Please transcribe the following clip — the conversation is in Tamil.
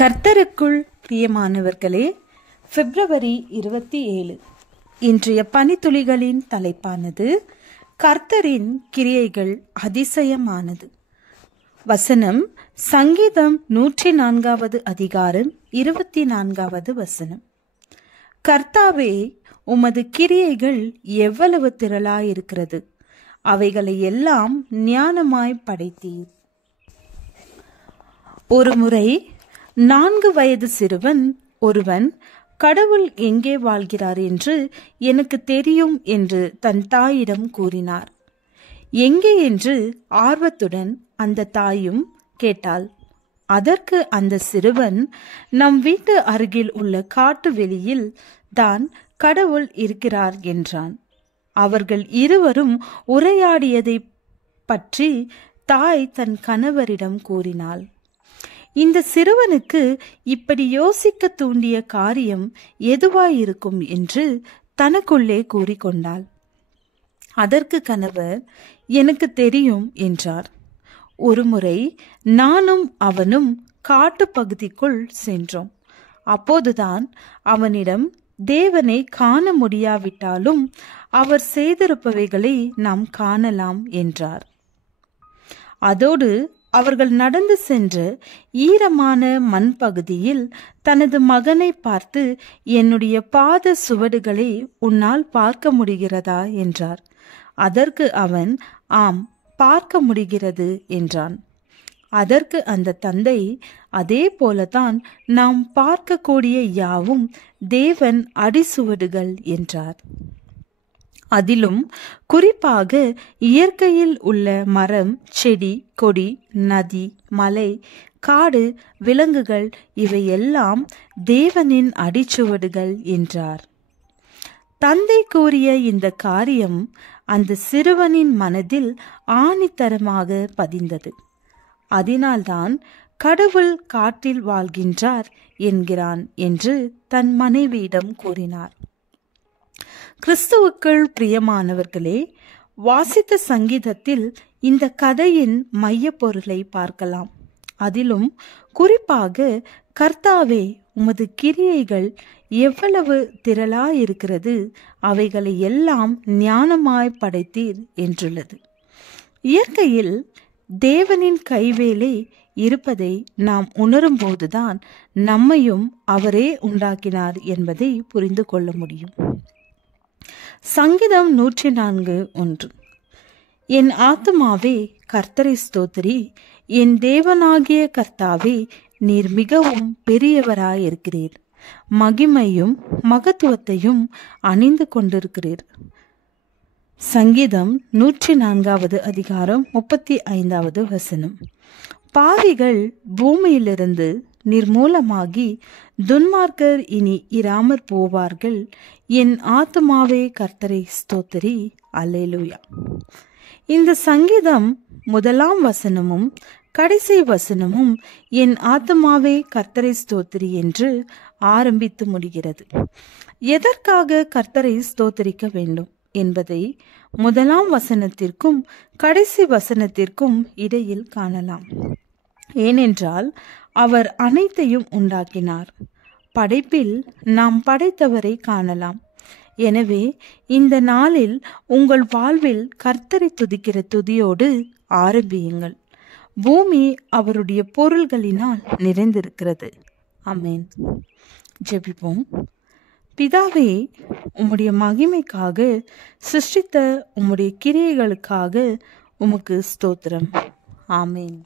கர்த்தருக்குள் பிரியமானவர்களே, பிப்ரவரி 27 இன்றைய பனித்துளிகளின் தலைப்பானது கர்த்தரின் கிரியைகள் அதிசயமானது. வசனம் சங்கீதம் 104 அதிகாரம் 24 வசனம். கர்த்தாவே, உமது கிரியைகள் எவ்வளவு திரளாயிருக்கிறது, அவைகளை எல்லாம் ஞானமாய் படைத்தீர். ஒரு முறை 4 வயது சிறுவன் ஒருவன் கடவுள் எங்கே வாழ்கிறார் என்று எனக்கு தெரியும் என்று தன் தாயிடம் கூறினார். எங்கே என்று ஆர்வத்துடன் அந்த தாயும் கேட்டாள். அதற்கு அந்த சிறுவன், நம் வீட்டு அருகில் உள்ள காட்டு வெளியில் தான் கடவுள் இருக்கிறார் என்றான். அவர்கள் இருவரும் உரையாடியதை பற்றி தாய் தன் கணவரிடம் கூறினாள். இந்த சிறுவனுக்கு இப்படி யோசிக்க தூண்டிய காரியம் எதுவாயிருக்கும் என்று தனக்குள்ளே கூறிக்கொண்டாள். அதற்கு கணவர், எனக்கு தெரியும் என்றார். ஒருமுறை நானும் அவனும் காட்டு பகுதிக்குள் சென்றோம். அப்போதுதான் அவனிடம், தேவனை காண முடியாவிட்டாலும் அவர் செய்திருப்பவைகளை நாம் காணலாம் என்றார். அதோடு அவர்கள் நடந்து சென்று ஈரமான மண் பகுதியில் தனது மகனை பார்த்து, என்னுடைய பாத சுவடுகளை உன்னால் பார்க்க முடிகிறதா என்றார். அதற்கு அவன், ஆம், பார்க்க முடிகிறது என்றான். அதற்கு அந்த தந்தை, அதே போலதான் நாம் பார்க்கக்கூடிய யாவும் தேவன் அடிசுவடுகள் என்றார். அதிலும் குறிப்பாக இயற்கையில் உள்ள மரம், செடி, கொடி, நதி, மலை, காடு, விலங்குகள் இவையெல்லாம் தேவனின் அடிச்சுவடுகள் என்றார். தந்தை கூறிய இந்த காரியம் அந்த சிறுவனின் மனதில் ஆணித்தரமாக பதிந்தது. அதனால்தான் கடவுள் காட்டில் வாழ்கின்றார் என்கிறான் என்று தன் மனைவியிடம் கூறினார். கிறிஸ்துவுக்குள் பிரியமானவர்களே, வாசித்த சங்கீதத்தில் இந்த கதையின் மைய பொருளை பார்க்கலாம். அதிலும் குறிப்பாக, கர்த்தாவே, உமது கிரியைகள் எவ்வளவு திரளாயிருக்கிறது, அவைகளை எல்லாம் ஞானமாய் படைத்தீர் என்றுள்ளது. இயற்கையில் தேவனின் கைவேலை இருப்பதை நாம் உணரும் போதுதான் நம்மையும் அவரே உண்டாக்கினார் என்பதை புரிந்து கொள்ள முடியும். சங்கீதம் 104:1. என் ஆத்துமாவே கர்த்தரை ஸ்தோத்திரி, என் தேவனாகிய கர்த்தாவே, நீர் மிகவும் பெரியவராயிருக்கிறீர், மகிமையும் மகத்துவத்தையும் அணிந்து கொண்டிருக்கிறீர். சங்கீதம் 104 அதிகாரம் 35 வசனம். பாவிகள் பூமியிலிருந்து நிர்மூலமாகி துன்மார்க்கர் இனி இராமற் போவார்கள். என் ஆத்துமாவே கர்த்தரை ஸ்தோத்திரி. அல்லேலூயா. இந்த சங்கீதம் 1 வசனமும் கடைசி வசனமும் என் ஆத்துமாவே கர்த்தரை ஸ்தோத்திரி என்று ஆரம்பித்து முடிகிறது. எதற்காக கர்த்தரை ஸ்தோத்திரிக்க வேண்டும் என்பதை 1 வசனத்திற்கும் கடைசி வசனத்திற்கும் இடையில் காணலாம். ஏனென்றால் அவர் அனைத்தையும் உண்டாக்கினார். படைப்பில் நாம் படைத்தவரை காணலாம். எனவே இந்த நாளில் உங்கள் வாழ்வில் கர்த்தரை துதிக்கிற துதியோடு ஆரம்பியுங்கள். பூமி அவருடைய பொருள்களினால் நிறைந்திருக்கிறது. ஆமென். ஜெபிப்போம். பிதாவே, உம்முடைய மகிமைக்காக சிருஷ்டித்த உம்முடைய கிரியைகளுக்காக உமக்கு ஸ்தோத்திரம். ஆமென்.